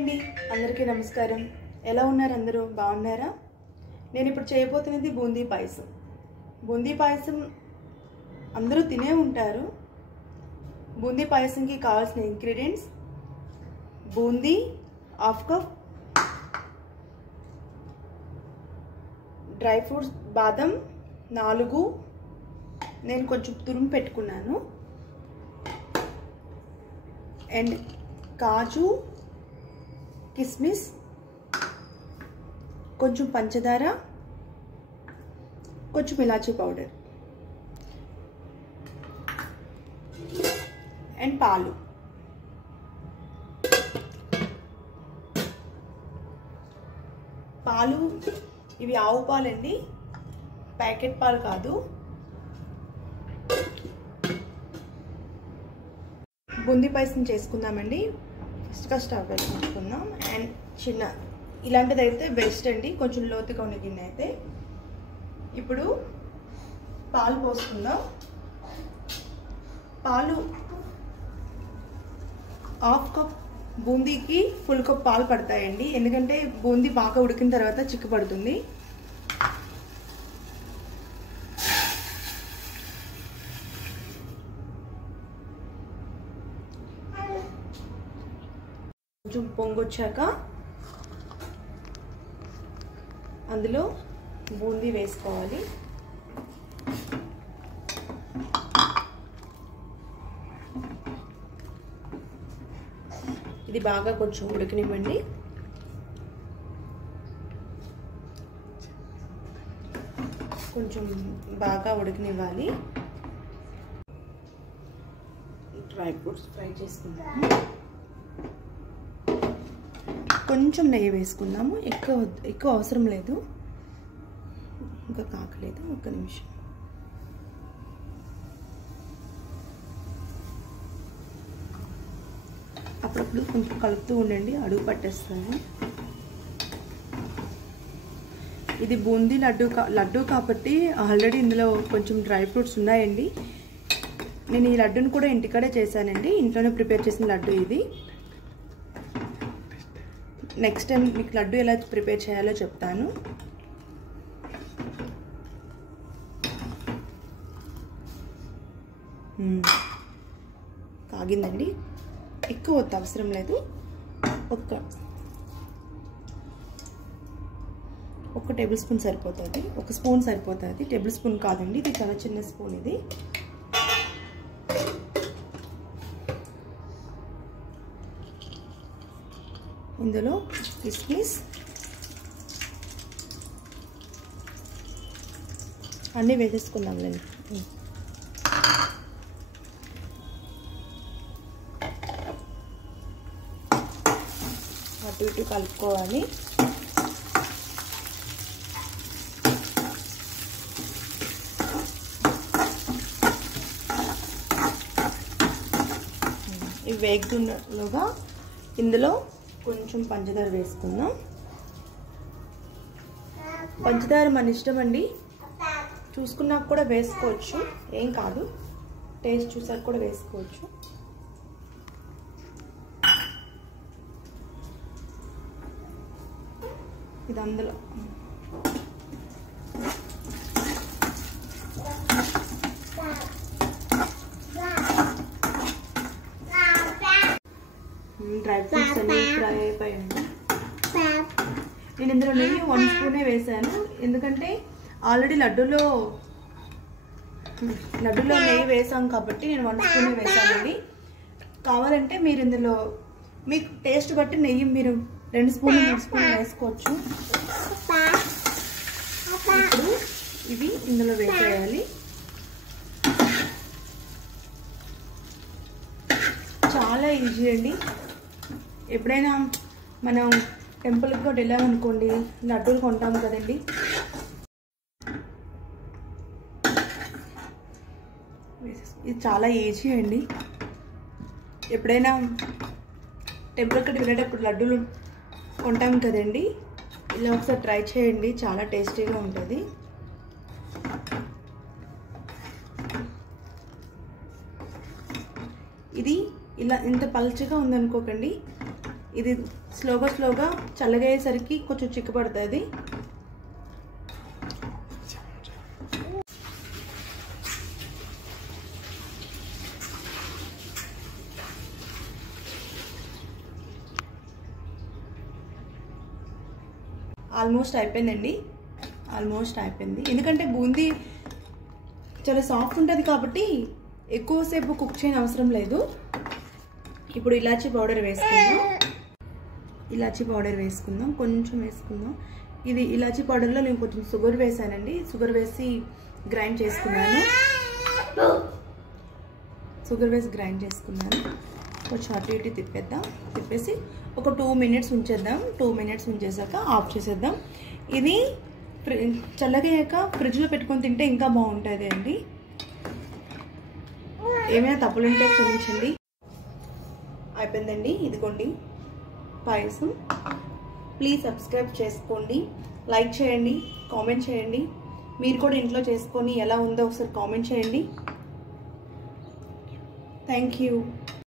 అందరికీ నమస్కారం. ఎలా ఉన్నారు? అందరూ బాగున్నారా? నేను ఇప్పుడు చేయబోతున్నది బూందీ పాయసం. బూందీ పాయసం అందరూ తినే ఉంటారు. బూందీ పాయసంకి కావాల్సిన ingredients: boondi half cup, dry fruits బాదం 4, నేను కొంచెం తురుము పెట్టుకున్నాను, అండ్ కాజు, కిస్మిస్, కొంచెం పంచదార, కొంచెం ఇలాచీ పౌడర్ అండ్ పాలు. పాలు ఇవి ఆవు పాలండి, ప్యాకెట్ పాలు కాదు. బూందీ పాయసం చేసుకుందామండి. ఫస్ట్గా స్టవ్ వేసుకుంటున్నాం. అండ్ చిన్న ఇలాంటిది అయితే బెస్ట్ అండి, కొంచెం లోతుగా ఉన్న గిన్నె అయితే. ఇప్పుడు పాలు పోసుకుందాం. పాలు హాఫ్ కప్ బూందీకి ఫుల్ కప్ పాలు పడతాయండి, ఎందుకంటే బూందీ బాగా ఉడికిన తర్వాత చిక్కు పడుతుంది. కొంచెం పొంగొచ్చాక అందులో బూందీ వేసుకోవాలి. ఇది బాగా కొంచెం ఉడకనివ్వండి. కొంచెం బాగా ఉడకనివ్వాలి. డ్రై ఫ్రూట్స్ ఫ్రై చేసుకుందాము. కొంచెం నెయ్యి వేసుకుందాము, ఎక్కువ అవసరం లేదు. ఇంకా కాకలేదు, ఒక్క నిమిషం. అప్పుడప్పుడు కొంచెం కలుపుతూ ఉండండి, అడుగు పట్టేస్తాను. ఇది బూందీ లడ్డు కాబట్టి ఆల్రెడీ ఇందులో కొంచెం డ్రై ఫ్రూట్స్ ఉన్నాయండి. నేను ఈ లడ్డును కూడా ఇంటికాడే చేశానండి, ఇంట్లోనే ప్రిపేర్ చేసిన లడ్డు ఇది. నెక్స్ట్ టైం మీకు లడ్డు ఎలా ప్రిపేర్ చేయాలో చెప్తాను. కాగిందండి, ఎక్కువ వద్దు, అవసరం లేదు. ఒక టేబుల్ స్పూన్ సరిపోతుంది, ఒక స్పూన్ సరిపోతుంది. టేబుల్ స్పూన్ కాదండి, ఇది చాలా చిన్న స్పూన్. ఇది ఇందులో కిస్మిస్ అన్నీ వేసేసుకుందాంలేండి. అటు ఇటు కలుపుకోవాలి. ఇవి వేగుతున్నలోగా ఇందులో కొంచెం పంచదార వేసుకుందాం. పంచదార మన ఇష్టం అండి, చూసుకున్నాక కూడా వేసుకోవచ్చు, ఏం కాదు. టేస్ట్ చూసాక కూడా వేసుకోవచ్చు. ఇది అందులో డ్రై ఫ్రూట్స్ అన్ని ఫ్రై అయిపోయాయి. నేను ఇందులో నెయ్యి 1 స్పూనే వేసాను, ఎందుకంటే ఆల్రెడీ లడ్డూలో నెయ్యి వేసాం కాబట్టి నేను 1 స్పూనే వేసానండి. కావాలంటే మీరు ఇందులో మీకు టేస్ట్ బట్టి నెయ్యి మీరు 2 స్పూన్లు 3 స్పూన్లు వేసుకోవచ్చు. ఇప్పుడు ఇవి ఇందులో వేసేయాలి. చాలా ఈజీ అండి. ఎప్పుడైనా మనం టెంపుల్కి కూడా వెళ్ళామనుకోండి, లడ్డూలు కొంటాము కదండి. ఇది చాలా ఈజీ అండి. ఎప్పుడైనా టెంపుల్కి వెళ్ళేటప్పుడు లడ్డూలు కొంటాం కదండి, ఇలా ఒకసారి ట్రై చేయండి, చాలా టేస్టీగా ఉంటుంది. ఇది ఇలా ఇంత పల్చగా ఉందనుకోకండి, ఇది స్లోగా చల్లగా అయ్యేసరికి కొంచెం చిక్కబడుతుంది. ఆల్మోస్ట్ అయిపోయిందండి, ఎందుకంటే బూందీ చాలా సాఫ్ట్ ఉంటుంది కాబట్టి ఎక్కువసేపు కుక్ చేయని అవసరం లేదు. ఇప్పుడు ఇలాచీ పౌడర్ వేసుకుందాం, కొంచెం వేసుకుందాం. ఇది ఇలాచీ పౌడర్లో నేను కొంచెం షుగర్ వేసానండి, షుగర్ వేసి గ్రైండ్ చేసుకున్నాను. కొంచెం అటు ఇటు తిప్పేసి ఒక 2 మినిట్స్ ఉంచేద్దాం. 2 మినిట్స్ ఉంచేసాక ఆఫ్ చేసేద్దాం. ఇది చల్లగా అయ్యాక ఫ్రిడ్జ్లో పెట్టుకొని తింటే ఇంకా బాగుంటుంది అండి. ఏమైనా తప్పులుంటే క్షమించండి. అయిపోయిందండి, ఇదిగోండి పాయసం. ప్లీజ్ సబ్స్క్రైబ్ చేసుకోండి, లైక్ చేయండి, కామెంట్ చేయండి. మీరు కూడా ఇంట్లో చేసుకొని ఎలా ఉందో ఒకసారి కామెంట్ చేయండి. Thank you.